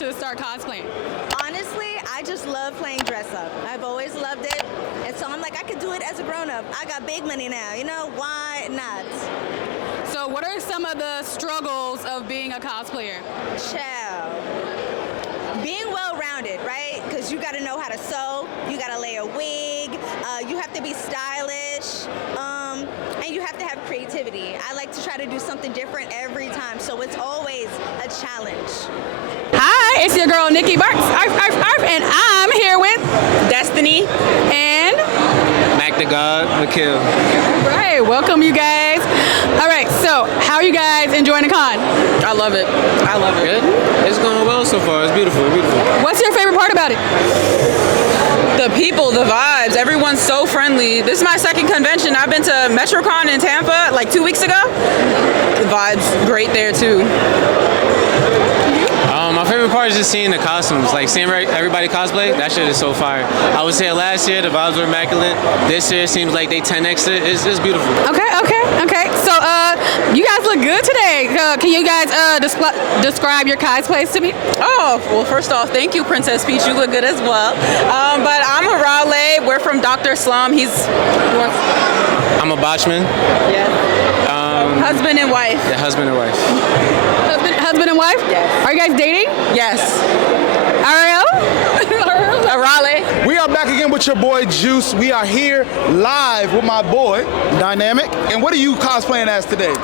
you to start cosplaying? Honestly, I just love playing dress up. I've always loved it. And so I'm like, I could do it as a grown up. I got big money now, you know, why not? So what are some of the struggles of being a cosplayer? Child. Being well-rounded, right? Because you got to know how to sew, you got to lay a wig, you have to be stylish, and you have to have creativity. I like to try to do something different every time, so it's always a challenge. Hi, it's your girl Nikki Barks, and I'm here with Destiny and Mac the God, McKill. Right, welcome you guys. All right, so how are you guys enjoying the con? I love it. I love it. Good. It's going well so far. It's beautiful. Beautiful. What's your favorite part about it? The people, the vibes, everyone's so friendly. This is my second convention. I've been to MetroCon in Tampa like 2 weeks ago. The vibes great there too. My favorite part is just seeing the costumes, like seeing everybody cosplay. That shit is so fire. I was here last year, the vibes were immaculate. This year seems like they 10x it. It's beautiful. Okay. So, you guys look good today. Can you guys describe your cosplays to me? Oh, well, first off, thank you, Princess Peach. You look good as well. But I'm a Raleigh. We're from Dr. Slum. I'm a botchman. Yeah. Husband and wife. Yeah, husband and wife. Husband and wife? Yes. Are you guys dating? Yes. Ariel? Raleigh. We are back again with your boy Juice. We are here live with my boy Dynamic. And what are you cosplaying as today?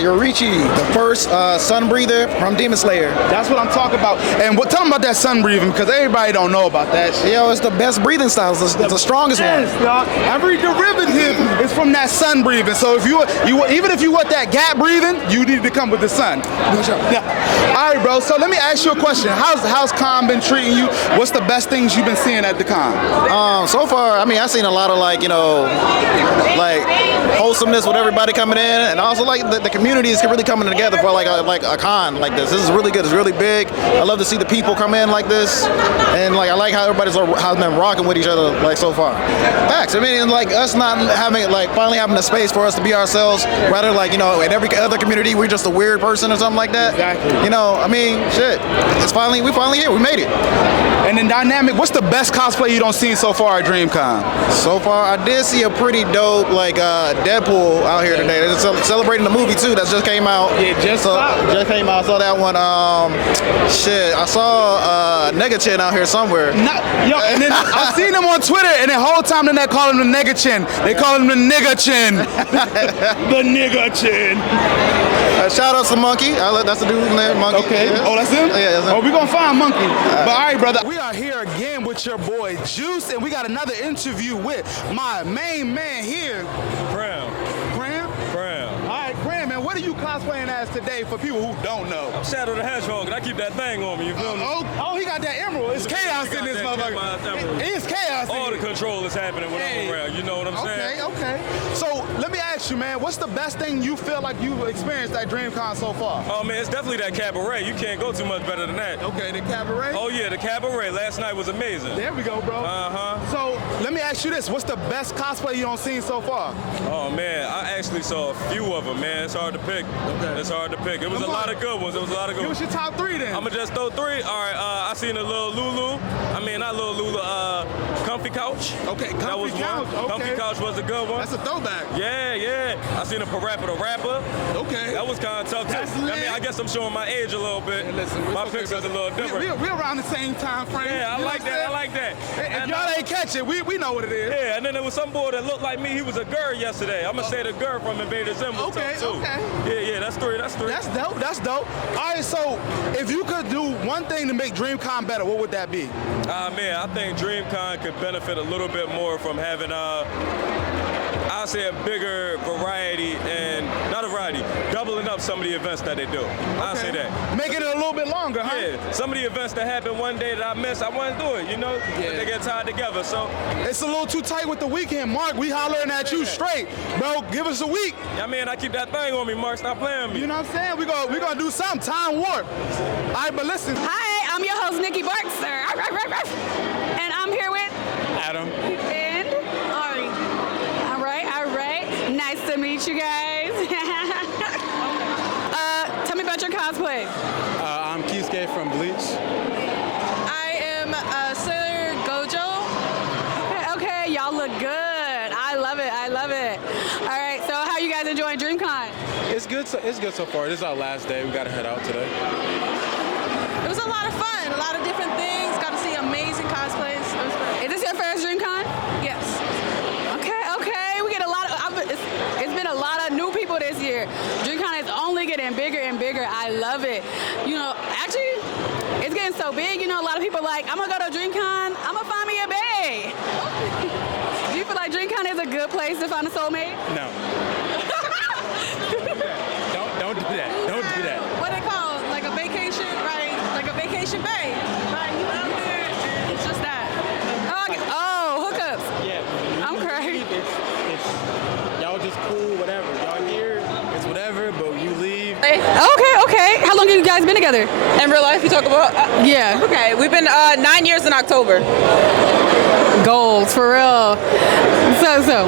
Yorichi, the first sun breather from Demon Slayer. That's what I'm talking about. And tell them about that sun breathing, because everybody don't know about that shit. Yo, it's the best breathing style. It's the strongest one. Dog. Every derivative is from that sun breathing. So if you even if you want that gap breathing, you need to come with the sun. Yeah. All right, bro. So let me ask you a question. How's con been treating you? What's the best things you've been seeing at the con? So far, I mean, I've seen a lot of like wholesomeness with everybody coming in, and also like the community is really coming together for like a con like this. This is really good. It's really big. I love to see the people come in like this, and like I like how everybody's has been rocking with each other like so far. Facts. I mean, like us not having finally having a space for us to be ourselves, rather like in every other community we're just a weird person or something like that. Exactly. I mean, shit. We finally here. We made it. And then Dynamic, what's the best cosplay you don't seen so far at DreamCon? So far, I did see a pretty dope Deadpool out here today. They're celebrating the movie too. That just came out. Yeah, just came out. I saw that one. I saw Nega-chin out here somewhere. And then I seen him on Twitter, and the whole time then they call him the Nega-chin. They call him the Nigga-chin. The Nigga-chin. Shout out to Monkey. That's the dude's name, Monkey. Okay. Yeah. Oh, that's him? Yeah, that's him. Oh, we're going to find Monkey. But all right, brother. We are here again with your boy Juice, and we got another interview with my main man here. Crown. All right, Graham, man, what are you cosplaying as today for people who don't know? I'm Shadow the Hedgehog, and I keep that thing on me, you feel me? Oh, he got that emerald. It's chaos in this motherfucker. It is chaos. All the control is happening when I'm around, you know what I'm saying? Okay. So let me ask you, man, what's the best thing you feel like you've experienced at DreamCon so far? Oh, man, it's definitely that cabaret. You can't go too much better than that. Okay, the cabaret? Oh, yeah, the cabaret. Last night was amazing. There we go, bro. Uh-huh. So let me ask you this. What's the best cosplay you don't seen so far? Oh, man, I actually saw a few of them, man. It's hard to pick. Okay. It's hard to pick. It was a lot of good ones. Give us your top three then. I'm going to just throw three. All right, I seen a little Lulu. Not little Lulu, Comfy Couch. Okay, That was Couch. one. Okay. Comfy Couch was a good one. That's a throwback. Yeah. I seen a Parappa the Rapper. Okay. That was kind of tough. That's too. lit. I guess I'm showing my age a little bit. Hey, listen, My picks is a little different. We're around the same time frame. Yeah, I You know like what I'm that. saying? I like that. If And, y'all ain't catch it, we know what it is. yeah, and then there was some boy that looked like me. He was a girl yesterday. I'm gonna say the girl from Invader Zim was Okay, tough too. okay. Yeah, that's three. That's dope. All right, so if you could do one thing to make DreamCon better, what would that be? Man, I think DreamCon could benefit a little bit more from having I'll say a bigger variety and not a variety, doubling up some of the events that they do. I'll say that. Making it a little bit longer, huh? Yeah, some of the events that happen one day that I miss, I want to do it, Yeah. They get tied together, so. It's a little too tight with the weekend, Mark. We hollering at you straight. Bro, give us a week. I keep that thing on me, Mark. Stop playing with me. You know what I'm saying? We're gonna do something. Time warp. All right, but listen. Hi, I'm your host, Nikki Barks, sir. And I'm here with Adam. and Ari. All right. Nice to meet you guys. Tell me about your cosplay. I'm Kisuke from Bleach. it. I love it. All right. So how you guys enjoying DreamCon? It's good. It's good so far. This is our last day. We got to head out today. It was a lot of fun. A lot of different things. Got to see amazing cosplays. It was fun. Is this your first DreamCon? Yes. Okay. We get a lot of. It's been a lot of new people this year. DreamCon is only getting bigger and bigger. I love it. You know, actually, it's getting so big. You know, a lot of people are like, I'm gonna go to DreamCon. I'm gonna find me a bae. Do you feel like DreamCon is a good place to find a soulmate? No. Don't do that. Don't do that. What they call like a vacation, right? Like a vacation bay. Right? You out there and it's just that. Oh, hookups. Yeah. I'm crying. It's y'all just cool, whatever. Y'all here, it's whatever. But you leave. Okay. How long have you guys been together? In real life, you talk about? Yeah. Okay, we've been 9 years in October. Goals for real. So.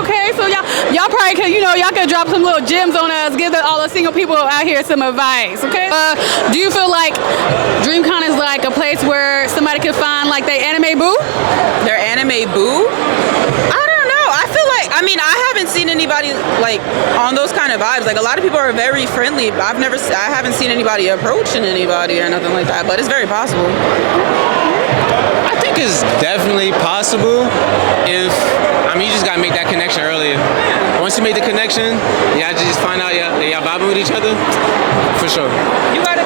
Okay. So y'all probably could, y'all could drop some little gems on us, give all the single people out here some advice. Okay. Do you feel like DreamCon is like a place where somebody could find like their anime boo? Their anime boo? I don't know. I haven't seen anybody like on those kind of vibes. Like a lot of people are very friendly. But I haven't seen anybody approaching anybody or nothing like that. But it's very possible. I think it's definitely possible if, you just gotta make that connection earlier. Once you make the connection, y'all just find out y'all vibing with each other, for sure. You gotta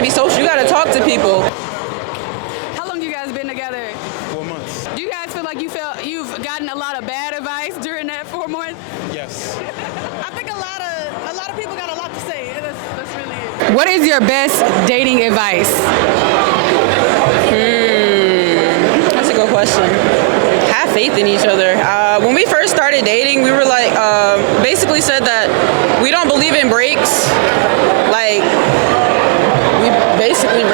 be social. You gotta talk to people. How long you guys been together? 4 months. Do you guys feel like you've gotten a lot of bad advice during that 4 months? Yes. I think a lot of people got a lot to say. That's really it. What is your best dating advice? That's a good question. Have faith in each other. When we first started dating, we were like, basically said that we don't believe in breaks. Like, we basically,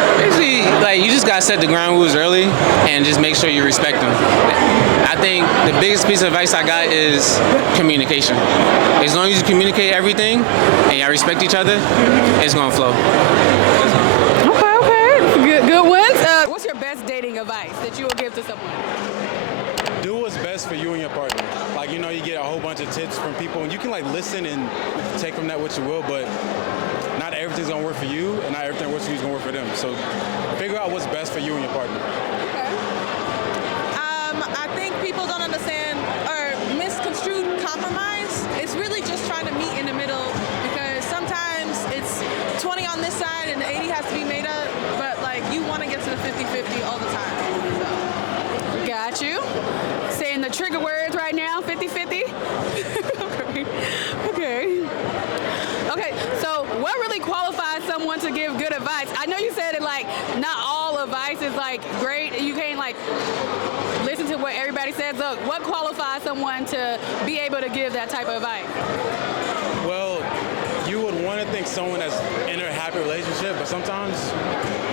like, you just gotta set the ground rules early and just make sure you respect them. I think the biggest piece of advice I got is communication. As long as you communicate everything and y'all respect each other, it's gonna flow. Okay. Good ones. What's your best dating advice that you will give to someone? Do what's best for you and your partner. Like, you get a whole bunch of tips from people, and you can like listen and take from that what you will, but not everything's gonna work for you, and not everything that works for you is gonna work for them. So figure out what's best for you and your partner. I think people don't understand or misconstrue compromise. It's really just trying to meet in the middle because sometimes it's 20 on this side and 80 has to be made up, but like you want to get to the 50-50 all the time. So. Got you. Saying the trigger words right now, 50-50. Okay, so what really qualifies someone to give good advice? I know you said it like not all advice is like great. You can't like listen to what everybody says. Look, what qualifies someone to be able to give that type of advice? Well, you would want to think someone that's in a happy relationship, but sometimes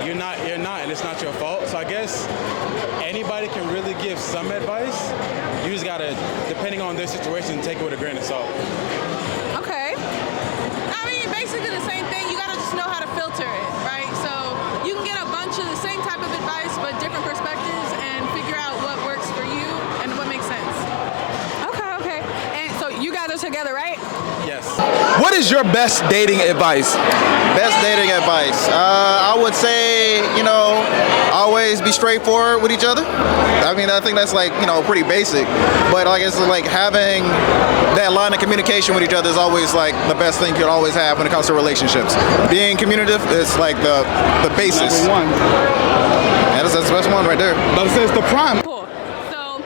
you're not, and it's not your fault. So I guess anybody can really give some advice. You just gotta, depending on their situation, take it with a grain of salt. Okay. I mean, basically the same thing. You gotta just know how to filter it, right? So you can get a bunch of the same type of advice, but different perspectives, and figure out what works for you and what makes sense. Okay. And so you guys are together, right? Yes. What is your best dating advice? Best dating advice. I would say, always be straightforward with each other. I think that's like, pretty basic. But like it's like having that line of communication with each other is always like the best thing you can always have when it comes to relationships. Being communicative is like the basis. Number one. That's the best one right there. But it says the prime. Cool. So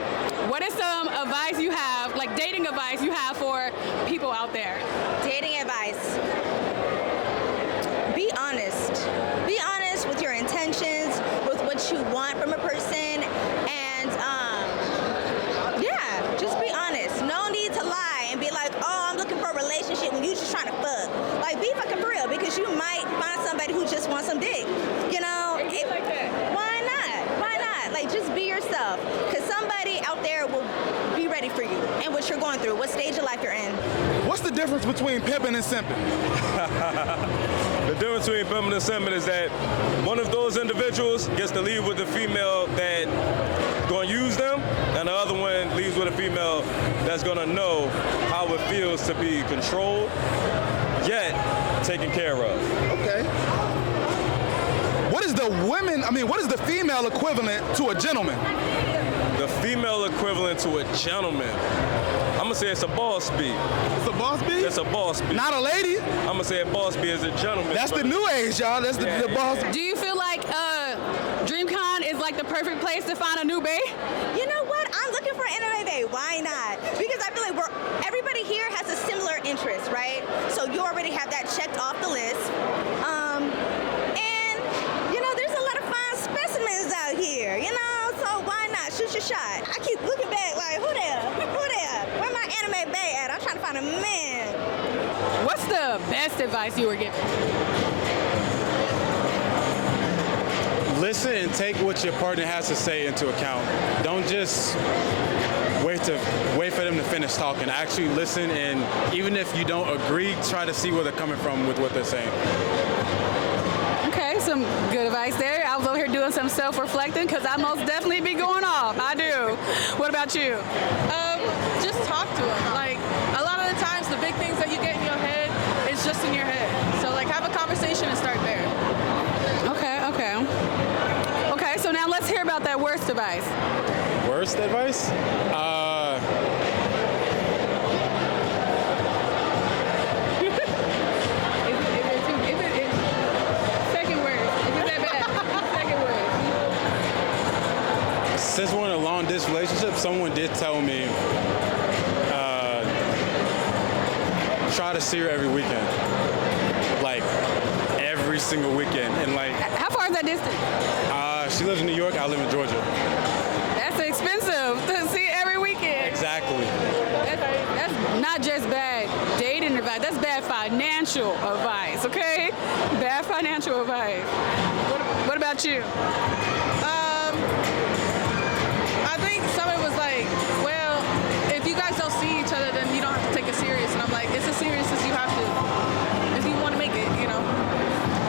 what is some advice you have, like dating advice you have for people out there? Dating advice. Be honest. Be honest with your intentions, with what you want from a person, and just be honest. No need to lie and be like, oh, I'm looking for a relationship when you just trying to fuck. Like, be fucking for real, because you might find somebody who just wants some dick. Like that. Why not? Like, just be yourself, because somebody out there will be ready for you and what you're going through, what stage of life you're in. What's the difference between pimping and simping? The difference between pimping and simping is that one of those individuals gets to leave with the female that gonna use them, and the other one leaves with with a female that's gonna know how it feels to be controlled, yet taken care of. Okay. What is the female equivalent to a gentleman? The female equivalent to a gentleman, I'm gonna say it's a boss bee. It's a boss bee? It's a boss bee. Not a lady? I'm gonna say a boss bee is a gentleman. That's the new age, y'all. That's the boss. Do you feel like DreamCon is like the perfect place to find a new bae? You know what? I'm looking for an anime bae. Why not? Because I feel like everybody here has a similar interest, right? So you already have that checked off the list. And you know, there's a lot of fine specimens out here. You know, so why not shoot your shot? I keep looking back like, who there? Who there? Where my anime bae at? I'm trying to find a man. What's the best advice you were given? Listen and take what your partner has to say into account. Don't just wait for them to finish talking. Actually listen, and even if you don't agree, try to see where they're coming from with what they're saying. Okay, some good advice there. I was over here doing some self-reflecting because I most definitely be going off. I do. What about you? Just talk to them. Like, a lot of the times, the big things that you get in your head is just in your head. So, like, have a conversation and start there. Okay, so now let's hear about that worst advice. Worst advice? Second word. Is it that bad? Second word. Since we're in a long distance relationship, someone did tell me try to see her every weekend, like every single weekend, and like. How far is that distance? She lives in New York. I live in Georgia. That's expensive to see every weekend. Exactly. That's not just bad dating advice. That's bad financial advice. Okay, bad financial advice. What about you? I think someone was like, well, if you guys don't see each other, then you don't have to take it serious. And I'm like, it's as serious as you have to, if you want to make it, you know.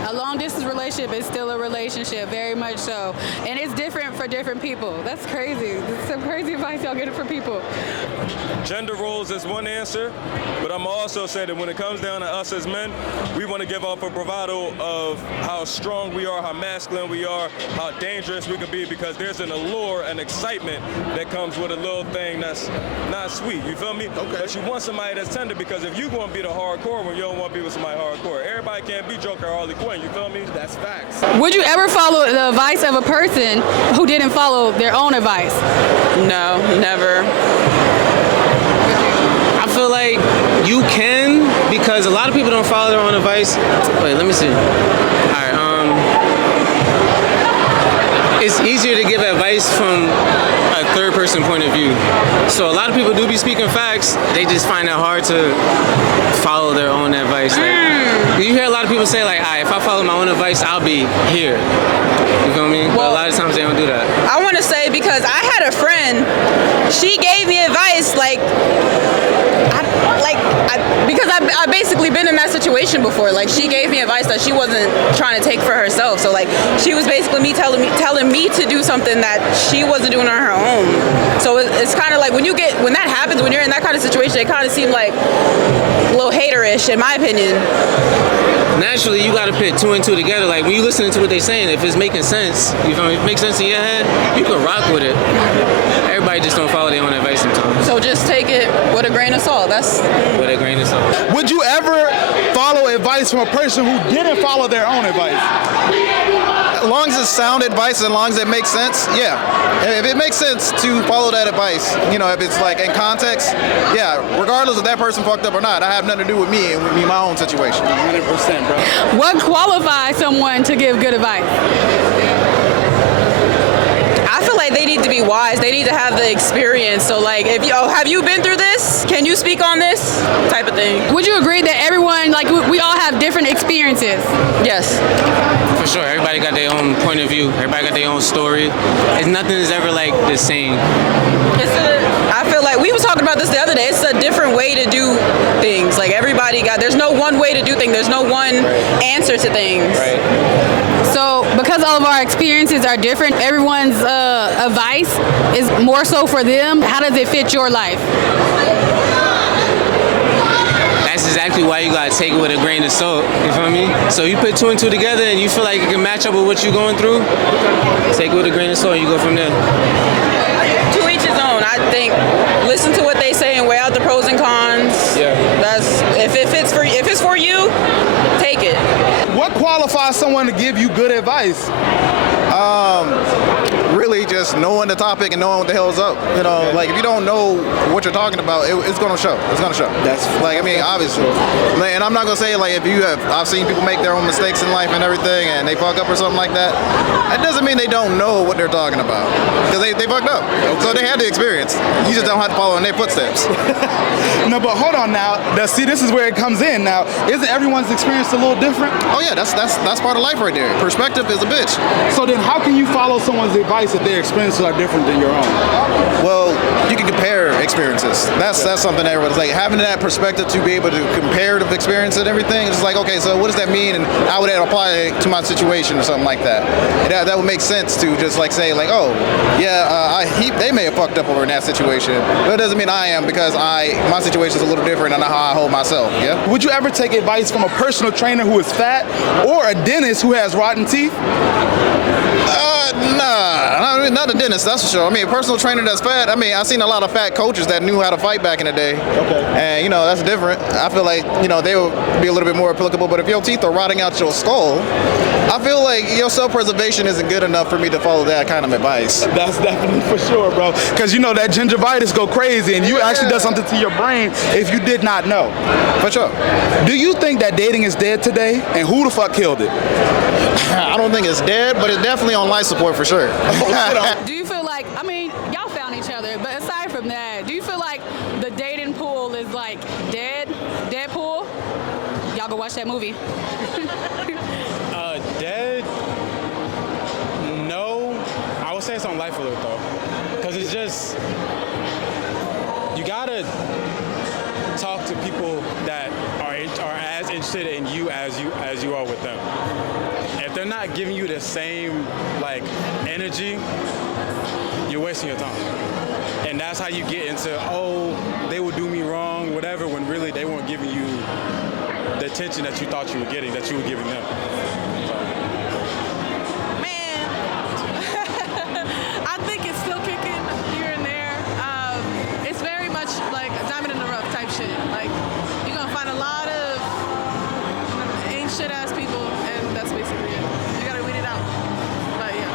A long distance relationship is still a relationship, very much so. And it's different for different people. That's crazy. That's some crazy advice y'all getting from people. Gender roles is one answer, but I'm also saying that when it comes down to us as men, we want to give off a bravado of how strong we are, how masculine we are, how dangerous we can be, because there's an allure and excitement that comes with a little thing that's not sweet. You feel me? Okay. But you want somebody that's tender, because if you going to be the hardcore when you don't want to be with somebody hardcore, everybody can't be Joker or Harley Quinn. You feel me? That's facts. Would you ever follow the advice of a person who didn't follow their own advice? No, never. I feel like you can, because a lot of people don't follow their own advice. Wait, let me see. All right, it's easier to give advice from a third person point of view. So a lot of people do be speaking facts. They just find it hard to follow their own advice. Like, you hear a lot of people say like, if I follow my own advice, I'll be here. You feel me? But a lot of times they don't do that. I want to say, because I had a friend, she gave me advice because I've basically been in that situation before. Like, she gave me advice that she wasn't trying to take for herself. So like, she was basically telling me to do something that she wasn't doing on her own. So it's kind of like when that happens, when you're in that kind of situation, it kind of seems like a little haterish, in my opinion. Naturally, you gotta put two and two together. Like when you listening to what they're saying, if it's making sense, you feel me? If it makes sense in your head, you can rock with it. Everybody just don't follow their own advice sometimes. So just take it with a grain of salt. With a grain of salt. Would you ever follow advice from a person who didn't follow their own advice? As long as it's sound advice, as long as it makes sense, yeah. If it makes sense to follow that advice, you know, if it's like in context, yeah, regardless if that person fucked up or not, I have nothing to do with me and with me, my own situation. 100%, bro. What qualifies someone to give good advice? I feel like they need to be wise. They need to have the experience. So like, have you been through this? Can you speak on this? Type of thing. Would you agree that everyone, like we all have different experiences? Yes. For sure, everybody got their own point of view. Everybody got their own story. And nothing is ever like the same. I feel like we was talking about this the other day. It's a different way to do things. Like there's no one way to do things. There's no one answer to things. Right. So because all of our experiences are different, everyone's advice is more so for them. How does it fit your life? That's exactly why you gotta take it with a grain of salt. You feel me? So you put two and two together and you feel like it can match up with what you're going through. Take it with a grain of salt and you go from there. To each his own. I think listen to what they say and weigh out the pros and cons. Yeah. That's if it's for you, take it. What qualifies someone to give you good advice? Really just knowing the topic and knowing what the hell's up. You know, like if you don't know what you're talking about, it's gonna show. It's gonna show. That's like, I mean, obviously. And I'm not gonna say like I've seen people make their own mistakes in life and everything and they fuck up or something like that. That doesn't mean they don't know what they're talking about. Because they fucked up. So they had the experience. You just don't have to follow in their footsteps. No, but hold on now. See, this is where it comes in. Now, isn't everyone's experience a little different? Oh yeah, that's part of life right there. Perspective is a bitch. So then how can you follow someone's advice if their experiences are different than your own? Well, you can compare experiences. That's something that everybody's like, having that perspective to be able to compare the experience and everything. It's like, okay, so what does that mean and how would that apply to my situation or something like that? And that would make sense to just like say like, oh, yeah, they may have fucked up over in that situation, but it doesn't mean I am because my situation is a little different and how I hold myself, yeah? Would you ever take advice from a personal trainer who is fat or a dentist who has rotten teeth? Nah, not a dentist, that's for sure. I mean, a personal trainer that's fat, I mean, I've seen a lot of fat coaches that knew how to fight back in the day. Okay. And, you know, that's different. I feel like, you know, they would be a little bit more applicable, but if your teeth are rotting out your skull, I feel like your self-preservation isn't good enough for me to follow that kind of advice. That's definitely for sure, bro. Because you know that gingivitis go crazy and you actually does something to your brain if you did not know. For sure. Do you think that dating is dead today? And who the fuck killed it? I don't think it's dead, but it's definitely on life support for sure. Do you feel like, I mean, y'all found each other, but aside from that, do you feel like the dating pool is like dead? Deadpool? Y'all go watch that movie. Dead? No. I would say it's on life alert though. Because it's just, you gotta talk to people that are as interested in you as you are with them. If they're not giving you the same like energy, you're wasting your time. And that's how you get into, oh, they will do me wrong, whatever, when really they weren't giving you the attention that you thought you were getting, that you were giving them. Man, I think it's still kicking here and there. It's very much like a diamond in the rough type shit. Like, you're gonna find a lot of ain't shit ass people, and that's basically it. You gotta weed it out. But yeah.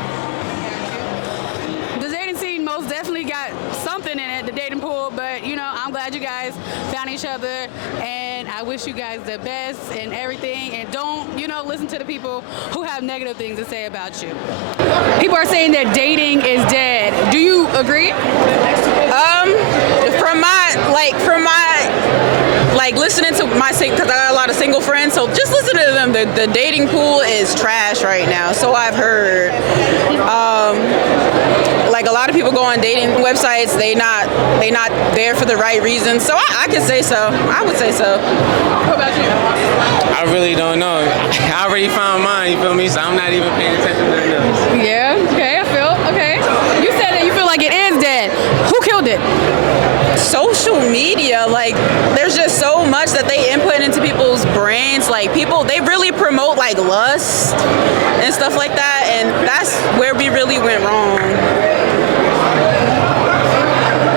The dating scene most definitely got something in it, the dating pool, but you know, I'm glad you guys found each other and I wish you guys the best and everything, and don't, you know, listen to the people who have negative things to say about you. People are saying that dating is dead. Do you agree? From my listening to my because I got a lot of single friends, so just listen to them. The dating pool is trash right now, so I've heard. Like a lot of people go on dating websites, they not there for the right reasons. So I could say so. I would say so. What about you? I really don't know. I already found mine, you feel me? So I'm not even paying attention to nothing else. Yeah, okay, I feel, okay. You said that you feel like it is dead. Who killed it? Social media, like there's just so much that they input into people's brains. Like people, they really promote like lust and stuff like that, and that's where we really went wrong.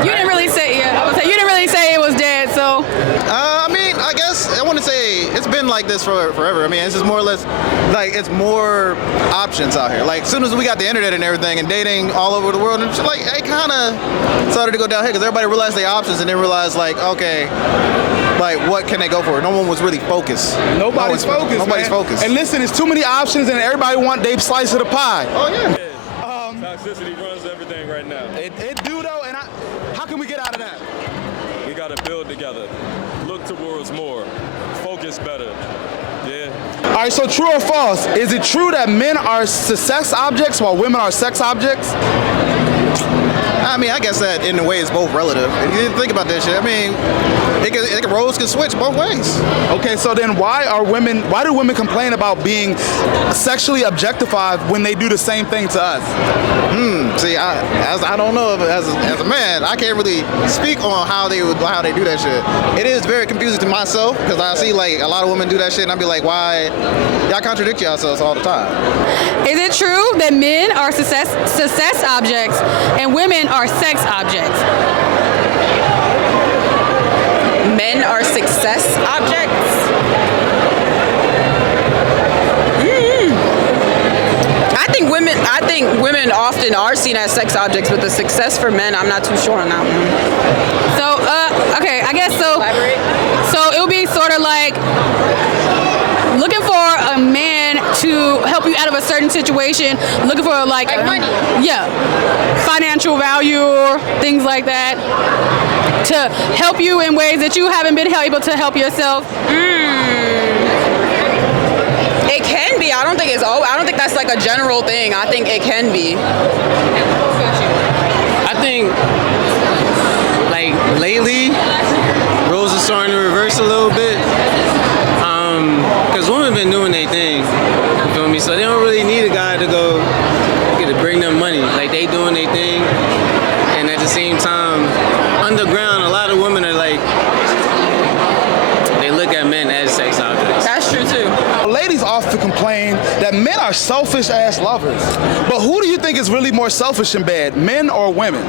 You didn't really say, yeah, I would say you didn't really say it was dead, so. I mean, I guess I want to say it's been like this for forever. I mean, it's just more or less like it's more options out here. Like as soon as we got the internet and everything and dating all over the world, and like it kind of started to go down here because everybody realized their options and then realized like, okay, like what can they go for? No one was really focused. Nobody's focused. Nobody's focused. And listen, it's too many options and everybody want their slice of the pie. Oh yeah. Toxicity runs everything right now. It do though, and how can we get out of that? We gotta build together. Look towards more. Focus better. Yeah. All right, so true or false? Is it true that men are sex objects while women are sex objects? I mean, I guess that in a way is both relative. If you think about that shit, I mean, roles can switch both ways. Okay, so then why do women complain about being sexually objectified when they do the same thing to us? See, I don't know, as a man, I can't really speak on how they do that shit. It is very confusing to myself because I see like a lot of women do that shit and I be like, why y'all contradict yourselves all the time? Is it true that men are success objects and women are sex objects? Men are success objects? I think women often are seen as sex objects, but the success for men, I'm not too sure on that one. So, okay, I guess so. Elaborate. So it would be sort of like looking for a man to help you out of a certain situation, looking for like money. Yeah, financial value, things like that, to help you in ways that you haven't been able to help yourself. It can be. I don't think that's like a general thing. I think it can be. I think, like, lately, roles are starting to reverse a little bit. Because women been doing their thing, you feel me? So they don't really need a guy to go to bring them money. Like, they doing their thing. And at the same time, underground, a lot of women are like, they look at men as sex objects. That's true too. Ladies often complain that men are selfish ass lovers. But who do you think is really more selfish in bed, men or women?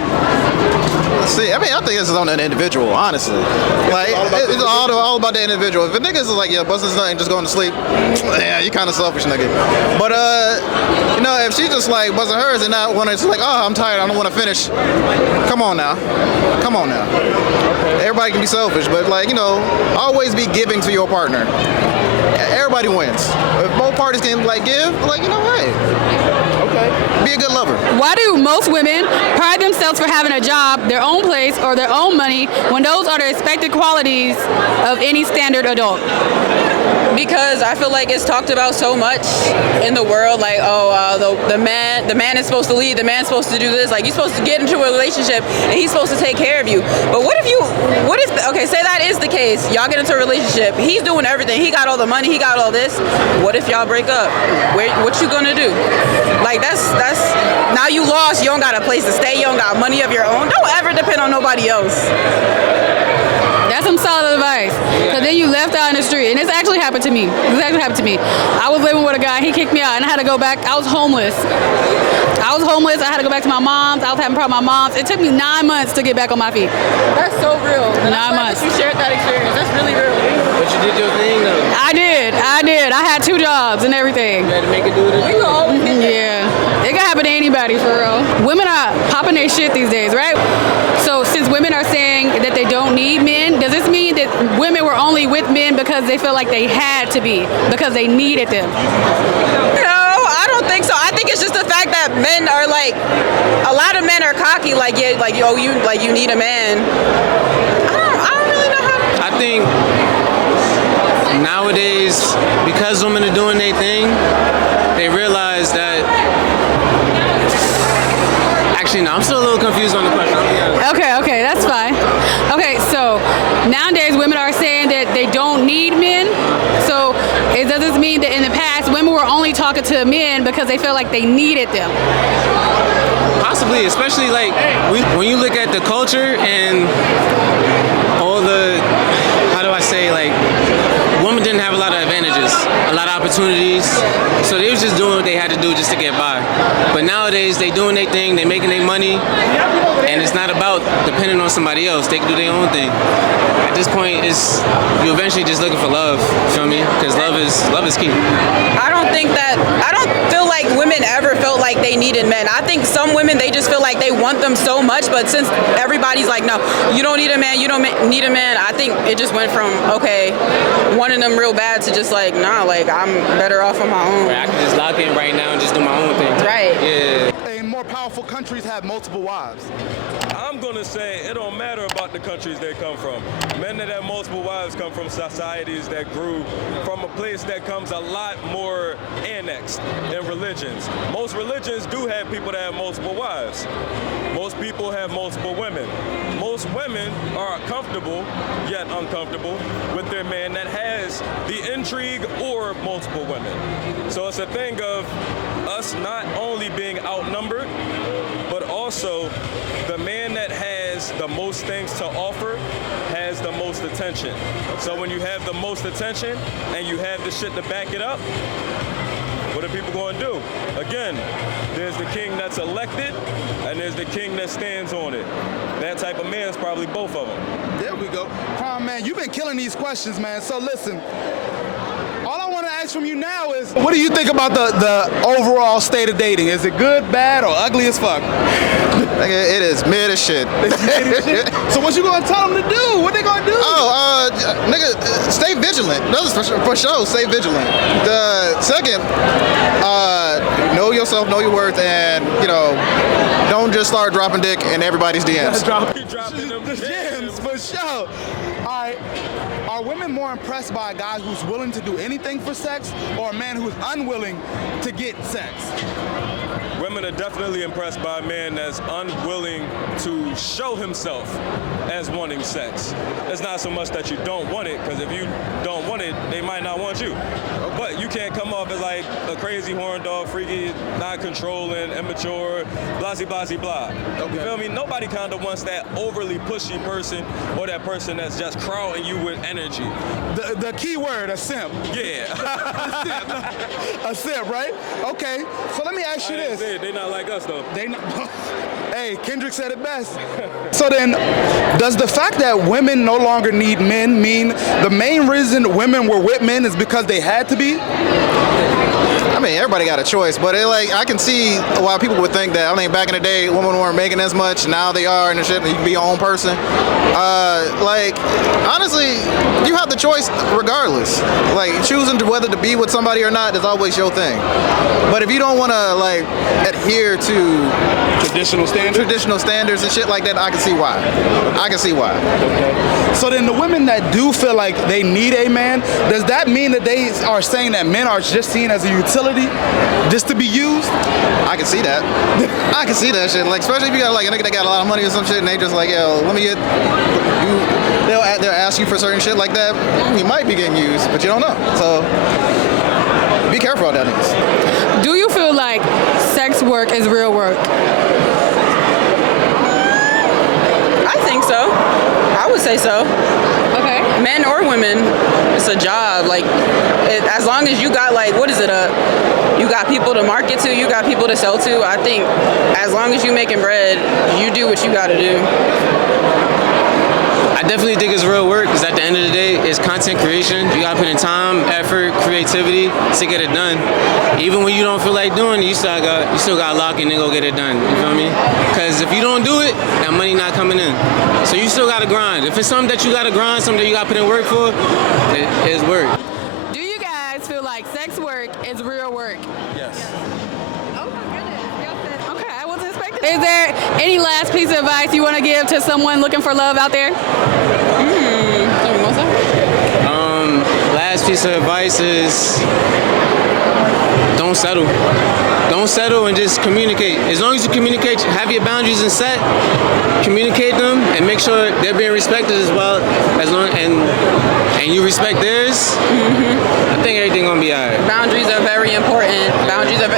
See, I mean, I think this is on an individual, honestly. Like, it's all about the individual. If a nigga is like, yeah, busting his nut and just going to sleep, yeah, you kind of selfish, nigga. But, you know, if she just like busting hers and not wanting to, like, oh, I'm tired, I don't want to finish. Come on now. Everybody can be selfish, but like, you know, always be giving to your partner. Everybody wins. If both parties can like give, like, you know, hey, okay, be a good lover. Why do most women pride themselves for having a job, their own place, or their own money when those are the expected qualities of any standard adult? Because I feel like it's talked about so much in the world, like, the man is supposed to lead, the man's supposed to do this, like, you're supposed to get into a relationship and he's supposed to take care of you. But say that is the case, y'all get into a relationship, he's doing everything, he got all the money, he got all this, what if y'all break up? What you gonna do? Like, that's now you lost, you don't got a place to stay, you don't got money of your own, don't ever depend on nobody else. That's some solid advice. Because then you left out in the street. And this actually happened to me. I was living with a guy. He kicked me out. And I had to go back. I was homeless. I had to go back to my mom's. I was having problems with my mom's. It took me 9 months to get back on my feet. That's so real. 9 months. You shared that experience. That's really real. But you did your thing, though. I did. I had 2 jobs and everything. You had to make it do it. We can always get that. Yeah. It can happen to anybody, for real. Women are popping their shit these days, right? So since women are saying that they don't need men, does this mean that women were only with men because they felt like they had to be, because they needed them? No, I don't think so. I think it's just the fact that men are like, a lot of men are cocky, like, yeah, like, yo, you need a man. I don't really know how. I think nowadays, because women are doing their thing, they realize that. Actually, no, I'm still a little confused on the question. Okay, that's fine. Okay, so nowadays women are saying that they don't need men. So does this mean that in the past women were only talking to men because they felt like they needed them? Possibly, especially like when you look at the culture and all the, how do I say, like, women didn't have a lot of advantages, a lot of opportunities, so they was just doing what they had to do just to get by. But nowadays they doing their thing, they making their money, and it's not about depending on somebody else. They can do their own thing. At this point, you eventually just looking for love. Feel me? Because love is key. I don't feel like women ever felt like they needed men. I think some women, they just feel like they want them so much, but since everybody's like, no, you don't need a man, you don't need a man, I think it just went from, okay, wanting them real bad to just like, nah, like, I'm better off on my own. Right, I can just lock in right now and just do my own thing. Right. Yeah. A more more powerful countries have multiple wives? I'm gonna say it don't matter about the countries they come from. Men that have multiple wives come from societies that grew from a place that comes a lot more annexed than religions. Most religions do have people that have multiple wives. Most people have multiple women. Most women are comfortable, yet uncomfortable, with their man that has the intrigue or multiple women. So it's a thing of us not only being outnumbered, but also the man that has the most things to offer has the most attention. So when you have the most attention and you have the shit to back it up, what are people going to do? Again, there's the king that's elected and there's the king that stands on it. That type of man is probably both of them. There we go. Man, you've been killing these questions, man. So listen, all I want to ask from you now is, what do you think about the overall state of dating? Is it good, bad, or ugly as fuck? It is mid as shit. So what you gonna tell them to do? What they gonna do? Nigga, stay vigilant. That's for sure. Stay vigilant. The second, know yourself, know your worth, and don't just start dropping dick in everybody's DMs. Dropping them gems for sure. All right. Are women more impressed by a guy who's willing to do anything for sex, or a man who's unwilling to get sex? Women are definitely impressed by a man that's unwilling to show himself as wanting sex. It's not so much that you don't want it, because if you don't want it, they might not want you. But you can't come off as like a crazy horn dog, freaky, not controlling, immature, blasey, blasey, blah. You feel me? Nobody kind of wants that overly pushy person or that person that's just crowding you with energy. The key word, a simp. Yeah. A simp, right? Okay. So let me ask you this. They not like us though. They not. Hey, Kendrick said it best. So then, does the fact that women no longer need men mean the main reason women were with men is because they had to be? I mean, everybody got a choice, but I can see why people would think that. I mean, back in the day, women weren't making as much. Now they are, and shit. And you can be your own person. Honestly, you have the choice regardless. Like, choosing whether to be with somebody or not is always your thing. But if you don't want to adhere to traditional standards and shit like that, I can see why. Okay. So then, the women that do feel like they need a man, does that mean that they are saying that men are just seen as a utility, just to be used? I can see that. I can see that shit. Like, especially if you got a nigga that got a lot of money or some shit, and they just like, yo, let me get you. They'll ask you for certain shit like that. You might be getting used, but you don't know. So be careful out there, niggas. Do you feel like sex work is real work? I think so. I would say so. Okay. Men or women, it's a job. Like, as long as you got you got people to market to, you got people to sell to. I think as long as you making bread, you do what you got to do. I definitely think it's real work, because at the end of the day, it's content creation. You gotta put in time, effort, creativity to get it done. Even when you don't feel like doing it, you still got to lock in and go get it done. You feel me? Because if you don't do it, that money not coming in. So you still gotta grind. If it's something that you gotta grind, something that you gotta put in work for, it is work. Do you guys feel like sex work is real work? Yes. Oh my goodness. Okay, I wasn't expecting. Is there any last piece of advice you want to give to someone looking for love out there? Last piece of advice is don't settle. Don't settle and just communicate. As long as you communicate, have your boundaries and set, communicate them, and make sure they're being respected as well. And you respect theirs. I think everything gonna be alright. Boundaries are very important.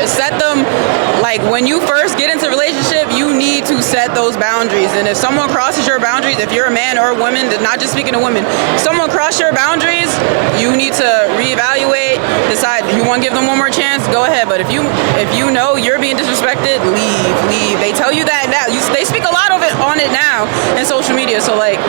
Set them. Like, when you first get into a relationship, you need to set those boundaries. And if someone crosses your boundaries, if you're a man or a woman, not just speaking to women, if someone crosses your boundaries, you need to reevaluate, decide you want to give them one more chance, go ahead. But if you know you're being disrespected, leave. They tell you that now. They speak a lot of it on it now in social media. So like,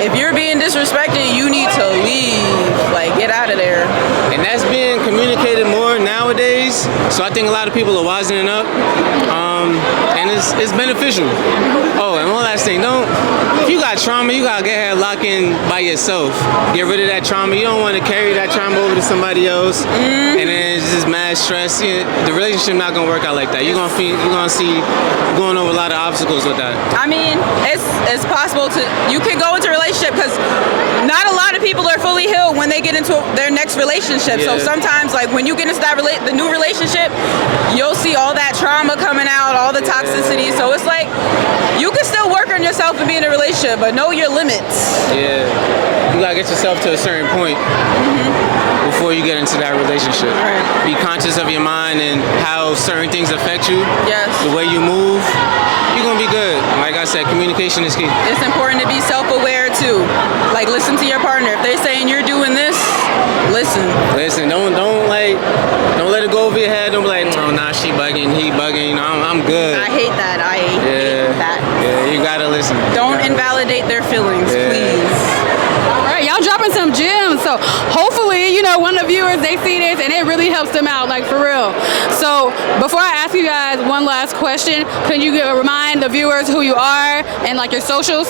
if you're being disrespected, you need to leave. Like, get out of there. And that's being communicated more nowadays. So I think a lot of people are wisening up. And it's beneficial. Oh, and one last thing, don't if you got trauma, you gotta get ahead lock in by yourself. Get rid of that trauma. You don't want to carry that trauma over to somebody else, and then it's just mad stress. The relationship not gonna work out like that. You're gonna see going over a lot of obstacles with that. I mean, it's possible you can go into a relationship because not a lot of people are fully healed when they get into their next relationship. So sometimes, like when you get into the new relationship, you'll see all that trauma coming out, all the toxicity. So it's like you can still work on yourself and be in a relationship, but know your limits. Yeah, you gotta get yourself to a certain point before you get into that relationship. Right. Be conscious of your mind and how certain things affect you. Yes. The way you move, you're gonna be good. Like I said, communication is key. It's important to be self-aware too. Like listen to your partner. If they're saying you're doing this, listen. Listen, don't let it go over your head. Don't be like, oh nah, she bugging, he bugging. You know, I'm good. I hate that. I hate that. Yeah, you gotta listen. Don't invalidate their feelings, please. All right, y'all dropping some gems. So hopefully, one of the viewers, they see this and it really helps them out, like for real. So before I ask you guys one last question, can you remind the viewers who you are and like your socials?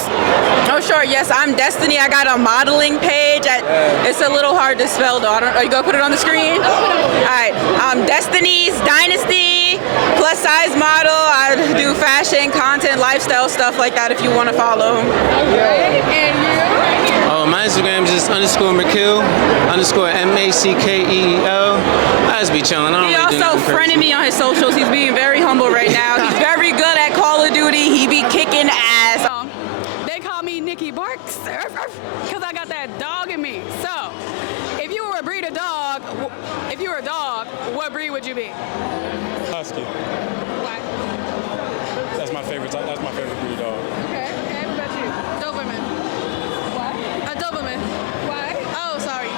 Oh, sure. Yes, I'm Destiny. I got a modeling page. It's a little hard to spell, though. Are you going to put it on the screen? All right. Destiny's Dynasty, plus size model. I do fashion, content, lifestyle, stuff like that if you want to follow. Okay. And you? Oh, my Instagram is just _McKeel, _MACKEEL. I just be chilling. He also friended me on his socials. He's being very humble right now. He's very good at Call of Duty. He be kicking ass. They call me Nikki Barks because I got that dog in me. So, if you were a breed of dog, what breed would you be? Husky. Why? That's my favorite breed dog. Okay. And what about you? Doberman. Why? A Doberman. Why? Oh, sorry.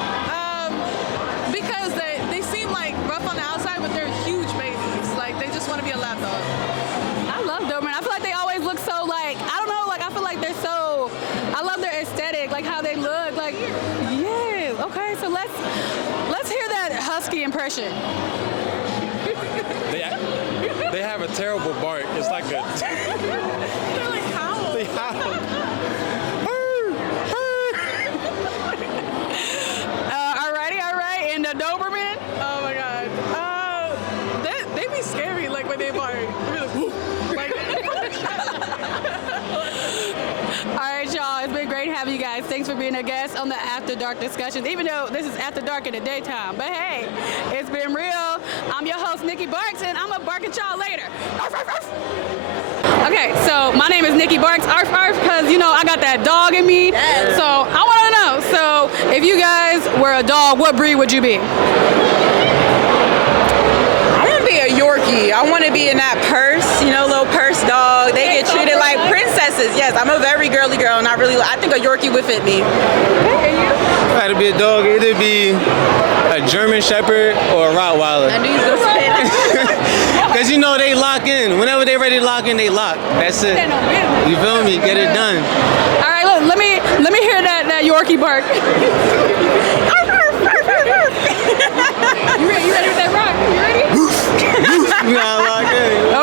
Because they seem like rough on the outside, but they're huge babies. Like they just want to be a lap dog. I love Doberman. I feel like they always look so like, I don't know, like I feel like they're so, I love their aesthetic, like how they look, like, yeah. Okay, so let's hear that husky impression. They have a terrible bark. It's like a. They're like howl. They howl. All right. And the Doberman? Oh my god. They be scary like when they bark. Like, All right, y'all. It's been great having you guys. Thanks for being a guest on the After Dark discussions, even though this is after dark in the daytime. But hey, it's been real. I'm your host, Nikki Barks, and I'm going to bark at y'all later. Arf, arf, arf. Okay, so my name is Nikki Barks, arf, arf, because, I got that dog in me. Yes. So I want to know, so if you guys were a dog, what breed would you be? A Yorkie. I want to be in that purse, little purse dog. They get treated like princesses. Yes, I'm a very girly girl, and I think a Yorkie would fit me. If I had to be a dog, either be a German Shepherd or a Rottweiler. I knew you was gonna say that. Because they lock in. Whenever they're ready to lock in, they lock. That's it. You feel me? Get it done. All right, look, let me hear that Yorkie bark. You ready with that rock? You ready? You gotta lock in.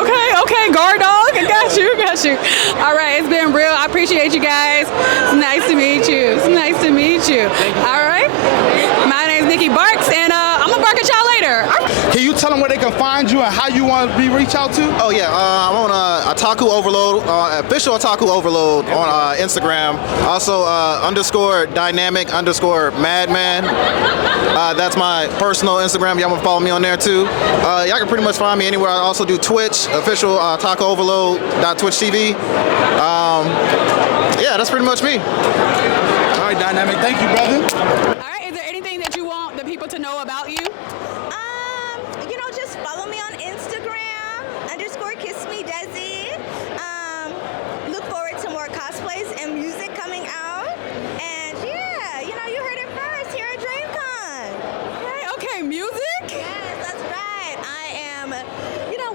Okay, guard dog. I got you. All right, it's been real. I appreciate you guys. It's nice to meet you. All right. My name is Nikki Barks, and I'm gonna bark at y'all later. Can you tell them where they can find you and how you want to be reached out to? Oh yeah, I'm on Otaku Overload, official Otaku Overload on Instagram. Also _dynamic_madman. That's my personal Instagram. Y'all want to follow me on there too. Y'all can pretty much find me anywhere. I also do Twitch, official Otaku Overload.twitch.tv. Yeah, that's pretty much me. All right, Dynamic. Thank you, brother. All right. Is there anything that you want the people to know about you? Just follow me on Instagram, _KissMeDesi. Look forward to more cosplays and music coming out. And yeah, you heard it first here at DreamCon. Okay, music? Yes, that's right. I am,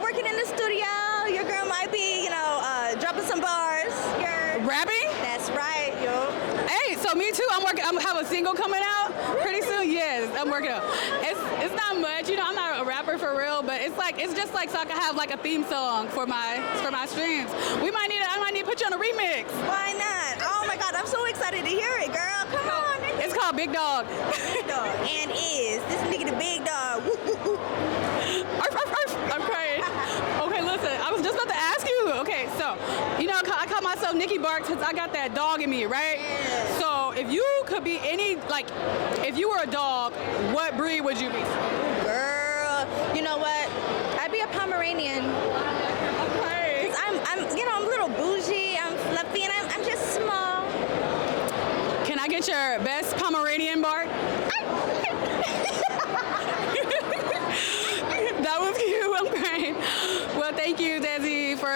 working in the studio. Your girl might be, dropping some bars. Rapping? That's right, yo. Hey, so me too. I'm have a single coming out pretty soon. Yes, I'm working on. It's not much, I'm not a rapper for real, but it's just like so I can have like a theme song for my streams. I might need to put you on a remix. Why not? Oh my God, I'm so excited to hear it, girl. Come on. It's called Big Dog. Big dog. And is this nigga the big dog? Woo, woo, woo. Arf, arf, arf. I'm crying. Okay, listen. I was just about to ask you. Okay, so I call myself Nikki Bark because I got that dog in me, right? Yeah. So if you could be if you were a dog, what breed would you be? Girl, you know what? I'd be a Pomeranian. Okay. Cause I'm a little bougie. I'm fluffy, and I'm just small. Can I get your best Pomeranian bark? That was cute. I'm crying. Well, thank you, Desi, for.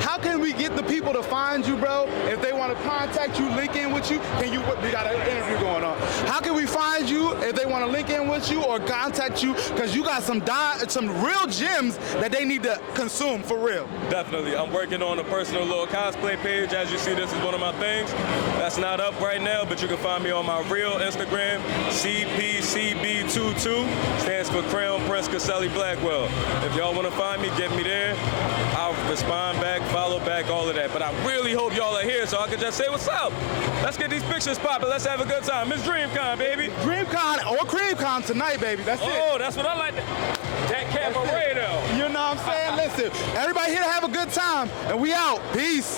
How can we get the people to find you, bro? If they want to contact you, link in with you, we got an interview going on. How can we find you if they want to link in with you or contact you? Because you got some real gems that they need to consume for real. Definitely. I'm working on a personal little cosplay page. As you see, this is one of my things. That's not up right now, but you can find me on my real Instagram, CPCB22. Stands for Crown Prince Caselli Blackwell. If y'all want to find me, get me there. I'll respond back, follow back, all of that. But I really hope y'all are here so I can just say what's up. Let's get these pictures popping. Let's have a good time. It's DreamCon, baby. DreamCon or CreamCon tonight, baby. That's it. Oh, that's what I like. That cabaret, though. You know what I'm saying? Listen, everybody here to have a good time, and we out. Peace.